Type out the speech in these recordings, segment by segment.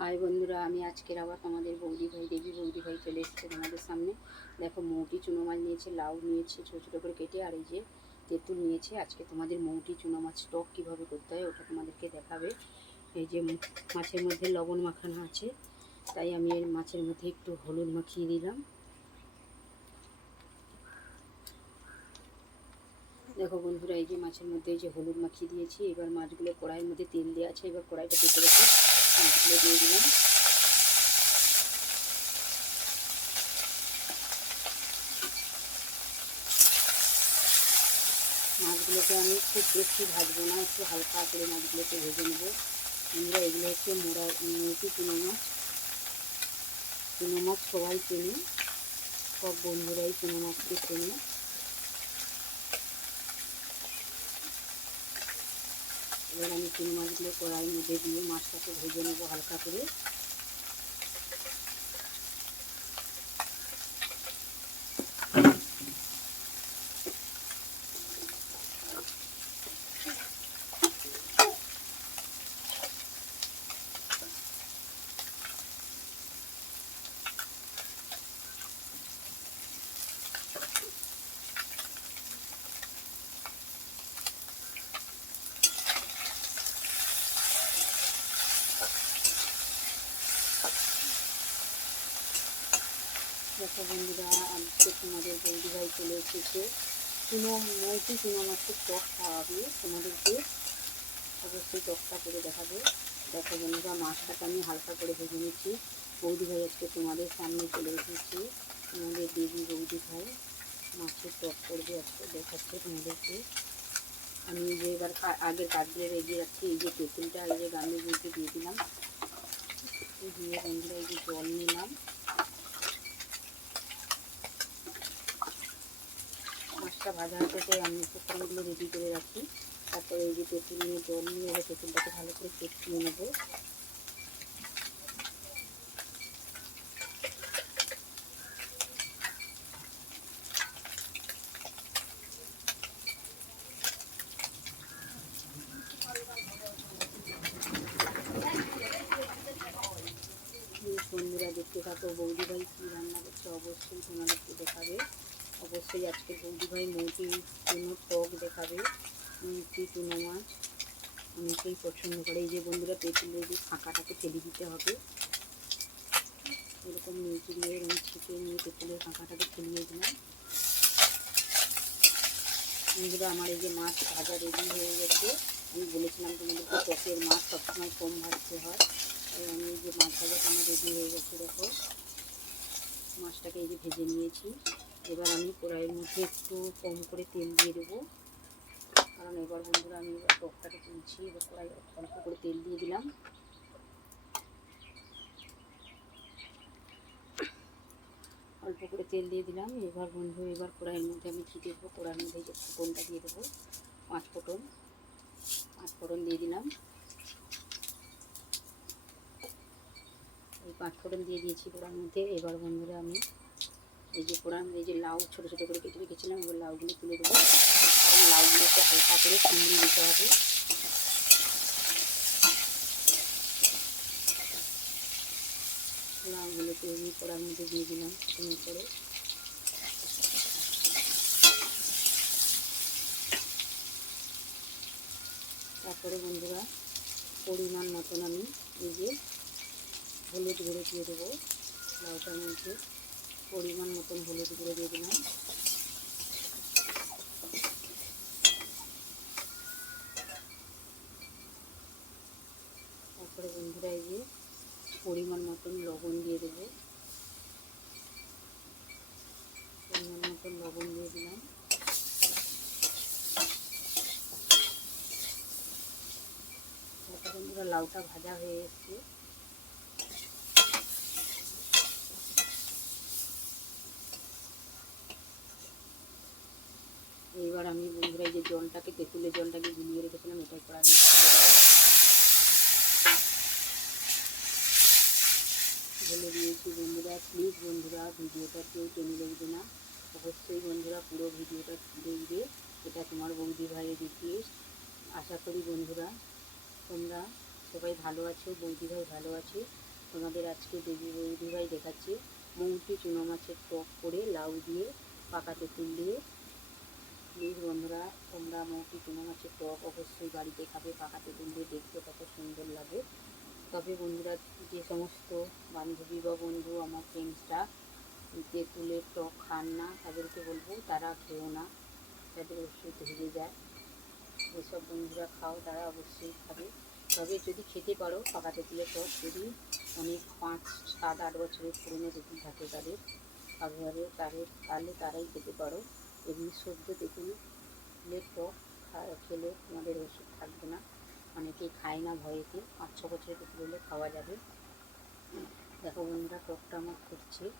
High বন্ধুরা, আমি আজকের আবার তোমাদের বৌদি ভাই দেবী বৌদি ভাই চলে এসেছে তোমাদের সামনে। দেখো, মৌটি চুনো মাছ নিয়েছে, লাউ নিয়েছে, ছোটো ছোটো করে কেটে, আর এই যে তেঁতুল নিয়েছে। আজকে তোমাদের মৌটি চুনো মাছ টক কীভাবে করতে হয় ওটা তোমাদেরকে দেখাবে। এই যে মাছের মধ্যে লবণ মাখানো আছে, তাই আমি এর মাছের মধ্যে একটু হলুদ মাখিয়ে দিলাম দেখো বন্ধুরা, এই যে মাছের মধ্যে এই যে হলুদ মাখিয়ে দিয়েছি, এবার মাছগুলো কড়াইয়ের মধ্যে তেল দেওয়া আছে, এবার কড়াইটা কেটে রেখে মাছগুলো দিয়ে দিলাম মাছগুলোকে আমি খুব বেশি ভাজবো না, একটু হালকা করে মাছগুলোকে ভেজে নেব। আমরা এগুলো হচ্ছে মোড়া মৌটি চুনো মাছ। চুনো মাছ সবাই চেনে। সব বন্ধুরাই চুনো মাছকে চেনে। এবার আমি চিংড়ি মাছগুলো কড়াইয়ের মধ্যে দিয়ে মাছটাকে ভেজে নেব হালকা করে। দেখো বন্ধুরা আজকে তোমাদের ভাই চলে এসেছে। চুনো মৌটি চুনো মাছের টক খাওয়াবে তোমাদেরকে অবশ্যই টকটা করে দেখাবে। দেখো বন্ধুরা, মাছটাকে আমি হালকা করে ভেজে নিচ্ছি। বৌদি ভাই আজকে তোমাদের সামনে চলে এসেছি। তোমাদের দেবী বৌদি ভাই মাছের টক করবে আজকে, দেখাচ্ছে তোমাদেরকে। আমি যে এবার কা- আগের কাজগুলো রেগে যাচ্ছি, এই যে তেঁতুলটা, এই যে গানের মধ্যে দিয়ে দিলাম। দিয়ে বন্ধুরা, এই যে জল নিলাম। মাছটা ভাজা হতে আমি উপকরণগুলো রেডি করে রাখি। তারপরে এই যে তেঁতুল নিয়ে জল নিয়ে এবার ভালো করে চটকিয়ে নেব। বন্ধুরা দেখতে থাকো বৌদি ভাই কী রান্না করছে? অবশ্যই তোমাদেরকে দেখাবে। অবশ্যই আজকে বৌদি ভাই মৌটি চুনো টক দেখাবে চুনো মাছ অনেকেই পছন্দ করে। এই যে বন্ধুরা তেঁতুলের যে ফাঁকাটাকে ফেলে দিতে হবে। এরকম নিচে দিয়ে এরকম ছিটে নিয়ে তেঁতুলের ফাঁকাটাকে ফেলিয়ে দিলাম। বন্ধুরা, আমার এই যে মাছ ভাজা রেডি হয়ে গেছে। আমি বলেছিলাম তোমাদেরকে টকের মাছ সবসময় কম ভাজতে হয়। তাই আমি এই যে মাছ ভাজাটা আমার রেডি হয়ে গেছে, দেখো। মাছটাকে এই যে ভেজে নিয়েছি। এবার আমি কড়াইয়ের মধ্যে একটু কম করে তেল দিয়ে দেবো। কারণ এবার বন্ধুরা, আমি এবার টকটাকে তুলছি, এবার কড়াই অল্প করে তেল দিয়ে দিলাম। অল্প করে তেল দিয়ে দিলাম। এবার বন্ধু, এবার কড়াইয়ের মধ্যে আমি কী দেবো। কড়াইয়ের মধ্যে যে ফোটনটা দিয়ে দেবো, পাঁচ ফোটন পাঁচ ফোটন দিয়ে দিলাম। এই পাঁচ ফোড়ন দিয়ে দিয়েছি পোড়ার মধ্যে। এবার বন্ধুরা, আমি এই যে পোড়ার এই যে লাউ ছোটো ছোটো করে কেটে রেখেছিলাম, এবার লাউগুলো তুলে দেবো। কারণ লাউগুলোকে হালকা করে কুমড়ি দিতে হবে। লাউগুলোকে আমি পোড়ার মধ্যে দিয়ে দিলাম প্রথমে করে। তারপরে বন্ধুরা, পরিমাণ মতন আমি এই যে হলুদ গুঁড়ো দিয়ে দেবো লাউটার মধ্যে। পরিমাণ মতন হলুদ গুঁড়ো দিয়ে দিলাম। তারপরে বন্ধুরা এই যে পরিমাণ মতন লবণ দিয়ে দেবো। পরিমাণ মতন লবণ দিয়ে দিলাম। তারপরে বন্ধুরা লাউটা ভাজা হয়ে এসছে এইবার আমি বন্ধুরা এই যে জলটাকে তেঁতুলের জলটাকে গুলিয়ে রেখেছিলাম, এটাই করার মধ্যে ঢেলে দেবো বলে দিয়েছি বন্ধুরা প্লিজ বন্ধুরা, ভিডিওটা কেউ টেনে দেখবে না। অবশ্যই বন্ধুরা, পুরো ভিডিওটা দেখবে। এটা তোমার বৌদি ভাইয়ের রিকোয়েস্ট আশা করি বন্ধুরা, তোমরা সবাই ভালো আছো, বৌদি ভাই ভালো আছে। তোমাদের আজকে দেবী দিদিভাই দেখাচ্ছি মৌটি চুনো মাছের টক করে লাউ দিয়ে, পাকা তেঁতুল দিয়ে। প্লিজ বন্ধুরা, তোমরা মৌটি চুনো মাছের টক অবশ্যই বাড়িতে খাবে পাকা তেঁতুল দিয়ে দেখতে কত সুন্দর লাগে। তবে বন্ধুরা, যে সমস্ত বান্ধবী বা বন্ধু আমার ফ্রেন্ডসরা যে তেঁতুলের টক খান না, তাদেরকে বলব, তারা খেও না তাদের অবশ্যই ভেজে যায়। যেসব বন্ধুরা খাও, তারা অবশ্যই খাবে। তবে যদি খেতে পারো পাকা তেঁতুলের টক, যদি অনেক পাঁচ, সাত, আট বছরের পুরনো তেঁতুল থাকে তাদের আবহাওয়ারে তাদের, তাহলে তারাই খেতে পারো। এমনি সদ্য তেঁতুলের টক খা- খেলে তোমাদের ওষুধ থাকবে না, অনেকেই খায় না ভয়েতে, পাঁচ ছ বছরের তেঁতুল হলে খাওয়া যাবে। দেখো বন্ধুরা টকটা আমার ফুটছে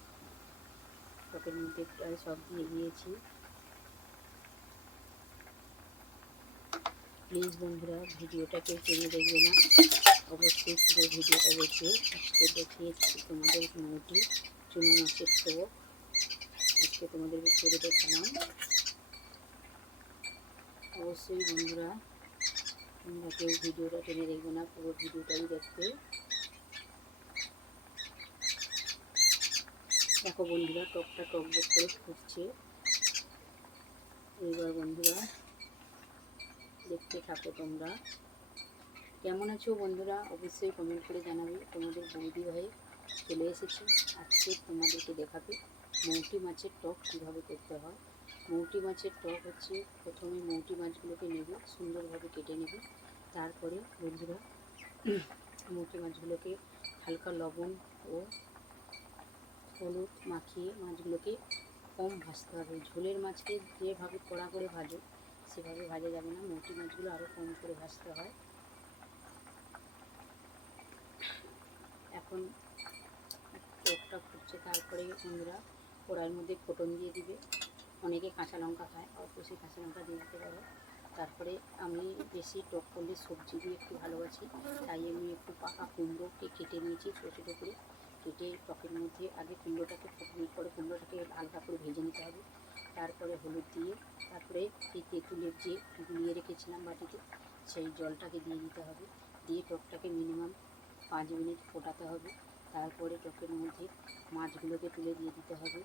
টকের মধ্যে প্রায় সব দিয়ে দিয়েছি। প্লিজ বন্ধুরা ভিডিওটা কেউ টেনে দেখবে না। অবশ্যই পুরো ভিডিওটা দেখবে। আজকে দেখিয়েছি তোমাদের মোটি চুনো মাছের টক আজকে তোমাদের করে দেখালাম। অবশ্যই বন্ধুরা, তোমরা কেউ ভিডিওটা টেনে দেখবে না, পুরো ভিডিওটাই দেখতে। দেখো বন্ধুরা, টকটা টক করে ফুটছে। এইবার বন্ধুরা, দেখতে থাকো তোমরা। কেমন আছো বন্ধুরা? অবশ্যই কমেন্ট করে জানাবে। তোমাদের বৌদি হয়ে চলে এসেছি। আজকে তোমাদেরকে দেখাবে মৌটি মাছের টক কীভাবে করতে হয়? মৌটি মাছের টক হচ্ছে প্রথমে মৌটি মাছগুলোকে নেবে, সুন্দরভাবে কেটে নেবে। তারপরে বন্ধুরা, মৌটি মাছগুলোকে হালকা লবণ ও হলুদ মাখিয়ে মাছগুলোকে কম ভাজতে হবে। ঝোলের মাছকে যেভাবে কড়া করে ভাজো, সেভাবে ভাজা যাবে না। মোটি মাছগুলো আরও কম করে ভাজতে হয়। এখন টকটা ফুটছে। তারপরে বন্ধুরা কড়াইয়ের মধ্যে ফোটন দিয়ে দিবে। অনেকে কাঁচা লঙ্কা খায়, অল্প সে কাঁচা লঙ্কা দিয়ে দিতে পারো। তারপরে আমি বেশি টক করলে সবজি দিয়ে একটু ভালোবাসি, তাই আমি একটু পাকা কুমড়োকে কেটে নিয়েছি ছোটো ছোটো করে। কেটে টকের মধ্যে আগে কুমড়োটাকে ফুটনির পরে কুমড়োটাকে হালকা করে ভেজে নিতে হবে। তারপরে হলুদ দিয়ে, তারপরে এই তেঁতুলের যে গুলিয়ে রেখেছিলাম বাটিতে, সেই জলটাকে দিয়ে দিতে হবে। দিয়ে টকটাকে মিনিমাম পাঁচ মিনিট ফোটাতে হবে। তারপরে টকের মধ্যে মাছগুলোকে তুলে দিয়ে দিতে হবে।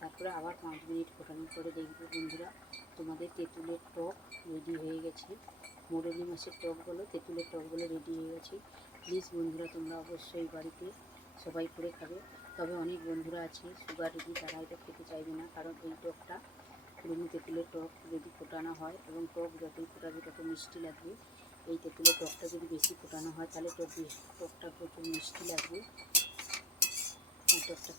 তারপরে আবার পাঁচ মিনিট ফোটানোর পরে দেখবে বন্ধুরা, তোমাদের তেঁতুলের টক রেডি হয়ে গেছে। মোরলি মাছের টকগুলো, তেঁতুলের টকগুলো রেডি হয়ে গেছে। প্লিজ বন্ধুরা, তোমরা অবশ্যই বাড়িতে সবাই করে খাবে। তবে অনেক বন্ধুরা আছে সুগার রুগী তারা এটা খেতে চাইবে না। কারণ এই টকটা পুরনো তেঁতুলের টক যদি ফোটানো হয় এবং টক যতই ফোটাবে, তত মিষ্টি লাগবে। এই তেঁতুলের টকটা যদি বেশি ফোটানো হয়, তাহলে টক টকটা প্রচুর মিষ্টি লাগবে। টকটা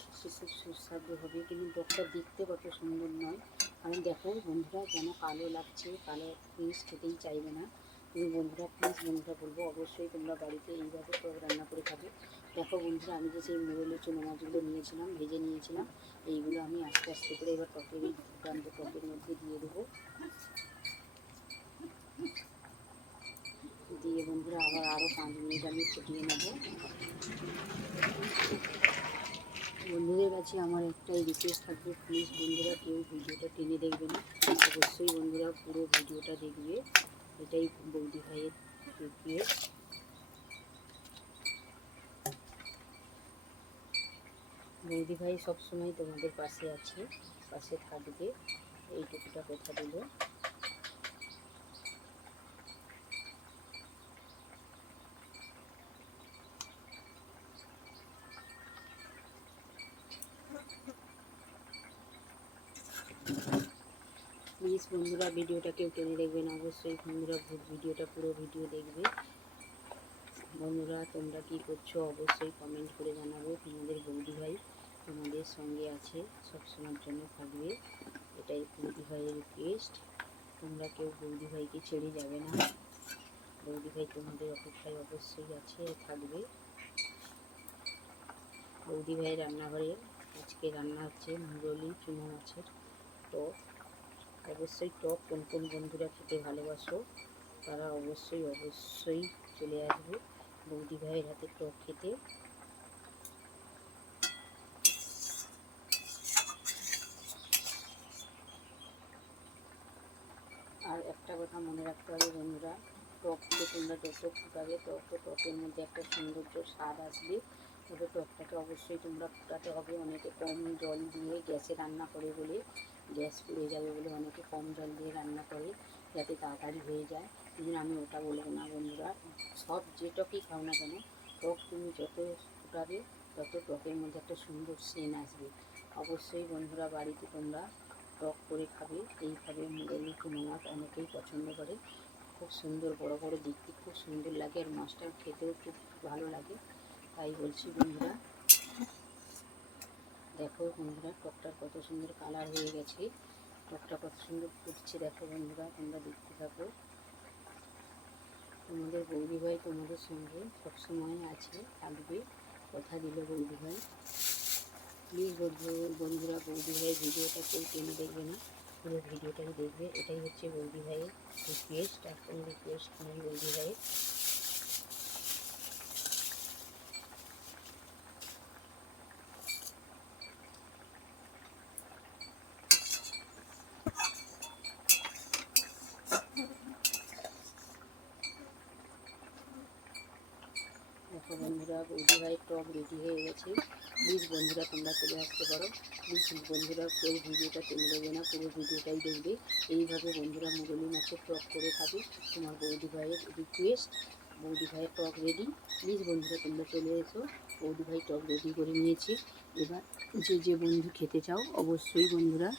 সুস্বাদু হবে, কিন্তু টকটা দেখতে কত সুন্দর নয়। কারণ দেখো, বন্ধুরা, যেন কালো লাগছে, কালো জিনিস খেতেই চাইবে না। তুমি বন্ধুরা প্লিজ বন্ধুরা বলব, অবশ্যই তোমরা বাড়িতে এইভাবে রান্না করে খাবে। দেখো বন্ধুরা, আমি যে সেই মুরলি চুনো মাছগুলো নিয়েছিলাম, ভেজে নিয়েছিলাম, এইগুলো আমি আস্তে আস্তে করে এবার টকের এই টকের মধ্যে দিয়ে দেবো। দিয়ে বন্ধুরা, আবার আরও পাঁচ মিনিট আমি ফুটিয়ে নেব। বন্ধুদের কাছে আমার একটাই রিকোয়েস্ট থাকবে প্লিজ বন্ধুরা কেউ ভিডিওটা টেনে দেখবে না। অবশ্যই বন্ধুরা পুরো ভিডিওটা দেখবে। এটাই বৌদি ভাইয়ের রিকোয়েস্ট বৌদি ভাই সবসময় তোমাদের পাশে আছে, পাশে থাকবে। এইটুকুটা কথা দিল প্লিজ বন্ধুরা ভিডিওটা কেউ টেনে দেখবেন অবশ্যই বন্ধুরা ভিডিওটা, পুরো ভিডিও দেখবে। বন্ধুরা, তোমরা কি করছ অবশ্যই কমেন্ট করে জানাব। তোমাদের বৌদি ভাই তোমাদের সঙ্গে আছে, সবসময়ের জন্য থাকবে। এটাই বৌদি ভাইয়ের রিকোয়েস্ট তোমরা কেউ বৌদি ভাইকে ছেড়ে যাবে না। বৌদি ভাই তোমাদের অপেক্ষায় অবশ্যই আছে, থাকবে। বৌদি ভাই রান্নাঘরে আজকে রান্না হচ্ছে মুরলি চুনো মাছের টক। অবশ্যই টক কোন কোন বন্ধুরা খেতে ভালোবাসো, তারা অবশ্যই অবশ্যই চলে আসবে। বৌদি ভাইয়ের হাতে টক খেতে। আর একটা কথা মনে রাখতে হবে বন্ধুরা টককে তোমরা যত ফুটাবে, তত টকের মধ্যে একটা সৌন্দর্য স্বাদ আসবে। তবে টকটাকে অবশ্যই তোমরা ফুটাতে হবে, অনেকে কম জল দিয়ে গ্যাসে রান্না করে বলে। গ্যাস পুড়ে যাবে বলে অনেকে কম জল দিয়ে রান্না করে, যাতে তাড়াতাড়ি হয়ে যায়। এই জন্য আমি ওটা বলব না বন্ধুরা। সব যে টকই খাও না কেন, টক তুমি যত ফুটাবে, তত টকের মধ্যে একটা সুন্দর সেন আসবে। অবশ্যই বন্ধুরা বাড়িতে তোমরা টক করে খাবে। এইভাবে মুরলি চুনো মাছ অনেকেই পছন্দ করে। খুব সুন্দর, বড় বড় দেখতে খুব সুন্দর লাগে। আর মাছটা খেতেও খুব ভালো লাগে। তাই বলছি বন্ধুরা দেখো বন্ধুরা টকটা কত সুন্দর কালার হয়ে গেছে। টকটা কত সুন্দর ফুটছে, দেখো বন্ধুরা, তোমরা দেখতে থাকো। তোমাদের বৌদি ভাই তোমাদের সঙ্গে সবসময় আছে, থাকবে। কথা দিল বৌদি ভাই প্লিজ বন্ধু, বন্ধুরা বৌদি ভাইয়ের ভিডিওটা কেউ টেনে দেখবে না। পুরো ভিডিওটাই দেখবে। এটাই হচ্ছে বৌদি ভাইয়ের রিকোয়েস্ট কোনো রিকোয়েস্ট নেই বৌদি বন্ধুরা বৌদি ভাইয়ের টক রেডি হয়ে গেছে। প্লিজ বন্ধুরা, তোমরা চলে আসতে পারো। প্লিজ বন্ধুরা কেউ ভিডিওটা টেনে দেবে না, পুরো ভিডিওটাই দেখবে। এইভাবে বন্ধুরা মুরলি মাছের টক করে খাবে তোমার বৌদি ভাইয়ের রিকোয়েস্ট বৌদি ভাইয়ের টক রেডি। প্লিজ বন্ধুরা, তোমরা চলে এসো। বৌদি ভাই টক রেডি করে নিয়েছি। এবার যে যে বন্ধু খেতে চাও, অবশ্যই বন্ধুরা